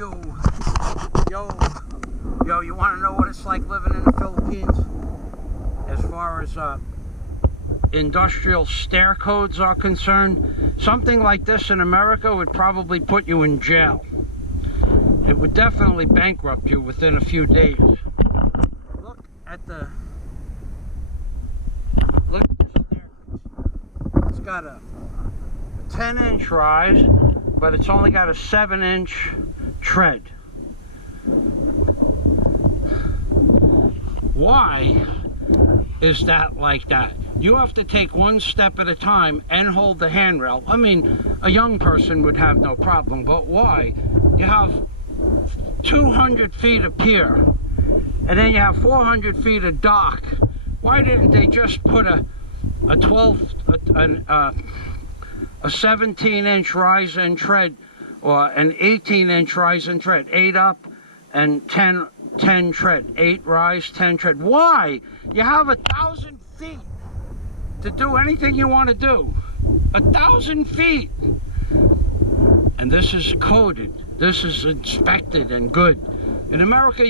Yo, you want to know what it's like living in the Philippines? As far as industrial stair codes are concerned, something like this in America would probably put you in jail. It would definitely bankrupt you within a few days. Look at the staircase. It's got a 10-inch rise, but it's only got a 7-inch tread. Why is that like that? You have to take one step at a time and hold the handrail. I mean, a young person would have no problem, but why? You have 200 feet of pier, and then you have 400 feet of dock. Why didn't they just put a 17-inch rise and tread, or an 18-inch rise and tread, 8 up and 10 tread, 8 rise, 10 tread? Why? You have 1,000 feet to do anything you want to do. 1,000 feet. And this is coded. This is inspected and good. In America,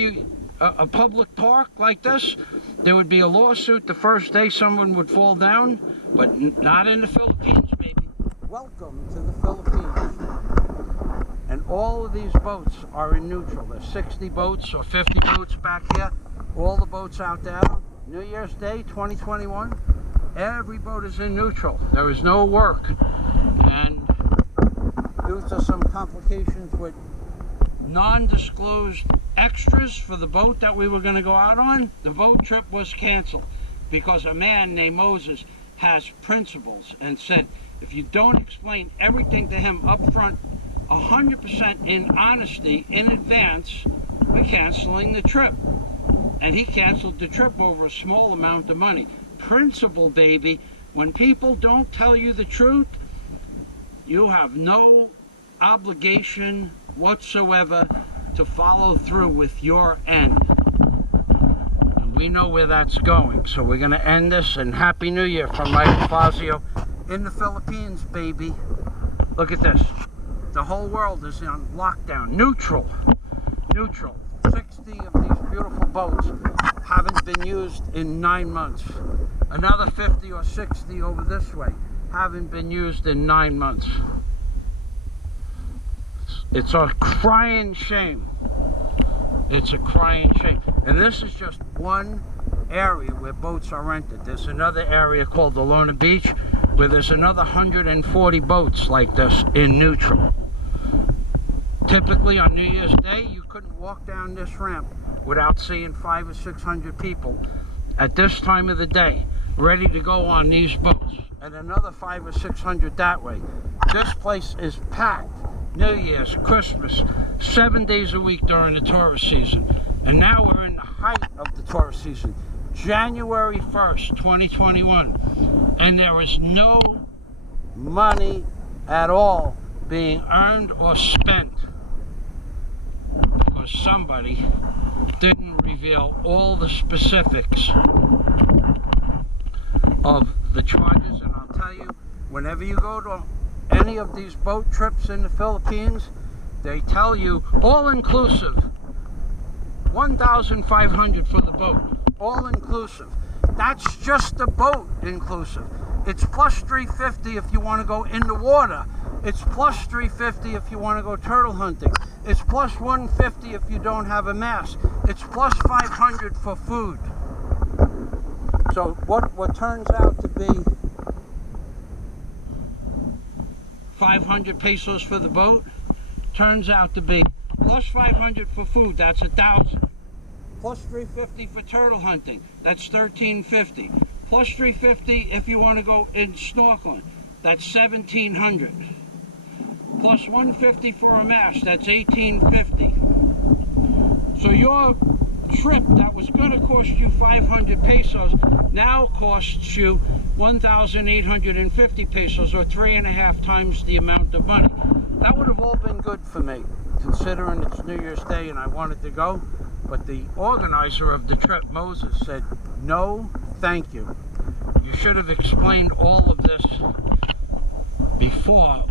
a public park like this, there would be a lawsuit the first day someone would fall down, but not in the Philippines, baby. Welcome to the Philippines. And all of these boats are in neutral. There's 60 boats or 50 boats back here. All the boats out there. New Year's Day 2021, every boat is in neutral. There is no work. And due to some complications with non-disclosed extras for the boat that we were going to go out on, the boat trip was canceled because a man named Moses has principles and said if you don't explain everything to him up front 100% in honesty in advance, we're canceling the trip. And he canceled the trip over a small amount of money. Principle, baby. When people don't tell you the truth, you have no obligation whatsoever to follow through with your end. And we know where that's going. So we're going to end this, and Happy New Year from Michael Fazio in the Philippines, baby. Look at this. The whole world is on lockdown. Neutral. 60 of these beautiful boats haven't been used in 9 months. Another 50 or 60 over this way haven't been used in 9 months. It's a crying shame. It's a crying shame. And this is just one area where boats are rented. There's another area called Alona Beach where there's another 140 boats like this in neutral. Typically on New Year's Day, you couldn't walk down this ramp without seeing 500 or 600 people at this time of the day ready to go on these boats, and another 500 or 600 that way. This place is packed. New Year's, Christmas, 7 days a week during the tourist season. And now we're in the height of the tourist season, January 1st, 2021. And there is no money at all being earned or spent because somebody didn't reveal all the specifics of the charges. And I'll tell you, whenever you go to any of these boat trips in the Philippines, they tell you all inclusive, $1,500 for the boat, all inclusive. That's just the boat inclusive. It's plus $350 if you want to go in the water. It's plus $350 if you want to go turtle hunting. It's plus $150 if you don't have a mask. It's plus $500 for food. So what turns out to be 500 pesos for the boat turns out to be plus 500 for food. That's 1,000. Plus 350 for turtle hunting. That's 1,350. Plus 350 if you want to go in snorkeling. That's 1,700. Plus 150 for a mask. That's 1,850. So your trip that was going to cost you 500 pesos now costs you 1,850 pesos, or 3.5 times the amount of money. That would have all been good for me, considering it's New Year's Day and I wanted to go. But the organizer of the trip, Moses, said, no, thank you. You should have explained all of this before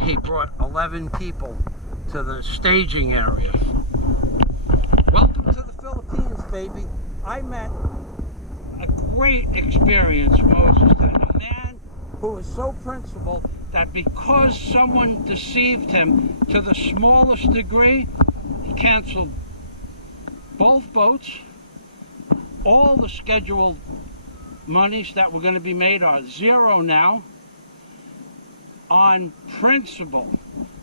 he brought 11 people to the staging area. Welcome to the Philippines, baby. I met a great experience, Moses, a man who was so principled that because someone deceived him to the smallest degree, he canceled both boats. All the scheduled monies that were going to be made are zero now, on principle.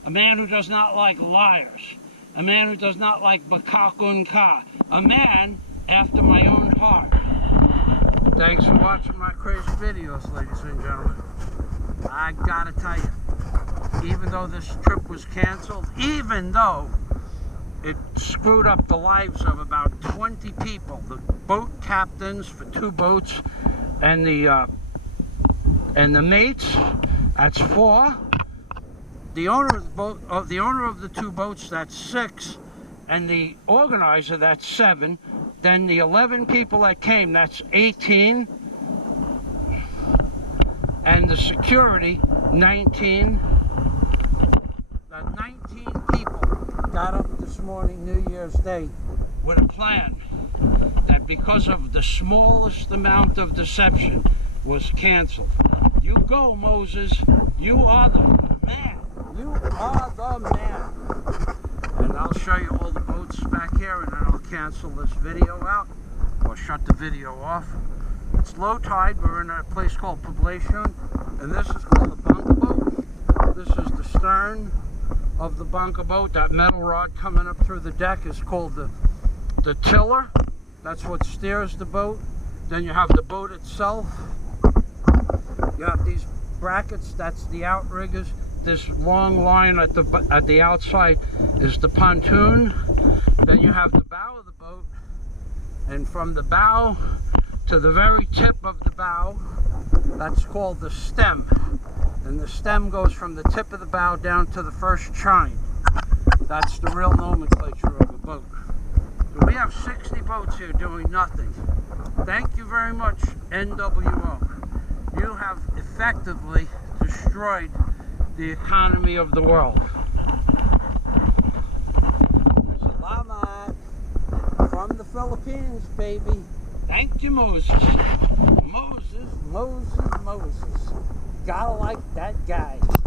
A man who does not like liars, a man who does not like bakakun-ka, a man after my own heart. Thanks for watching my crazy videos, ladies and gentlemen. I gotta tell you, even though this trip was canceled, even though it screwed up the lives of about 20 people, the boat captains for 2 boats, and the mates, that's 4. The owner of the boat, the owner of the 2 boats, that's 6, and the organizer, that's 7. Then the 11 people that came, that's 18, and the security, 19. The 19 people got up this morning, New Year's Day, with a plan that because of the smallest amount of deception was canceled. You go, Moses. You are the man. You are the man. And I'll show you all the boats back here, and then I'll cancel this video out or shut the video off. It's low tide. We're in a place called Poblacion, and this is called the bunker boat. This is the stern of the bunker boat. That metal rod coming up through the deck is called the tiller. That's what steers the boat. Then you have the boat itself. You have these brackets, that's the outriggers. This long line at the outside is the pontoon. Then you have the bow of the boat, and from the bow to the very tip of the bow, that's called the stem. And the stem goes from the tip of the bow down to the first chine. That's the real nomenclature of a boat. So we have 60 boats here doing nothing. Thank you very much, NWO. You have effectively destroyed the economy of the world. Salamat from the Philippines, baby. Thank you, Moses. Moses. Gotta like that guy.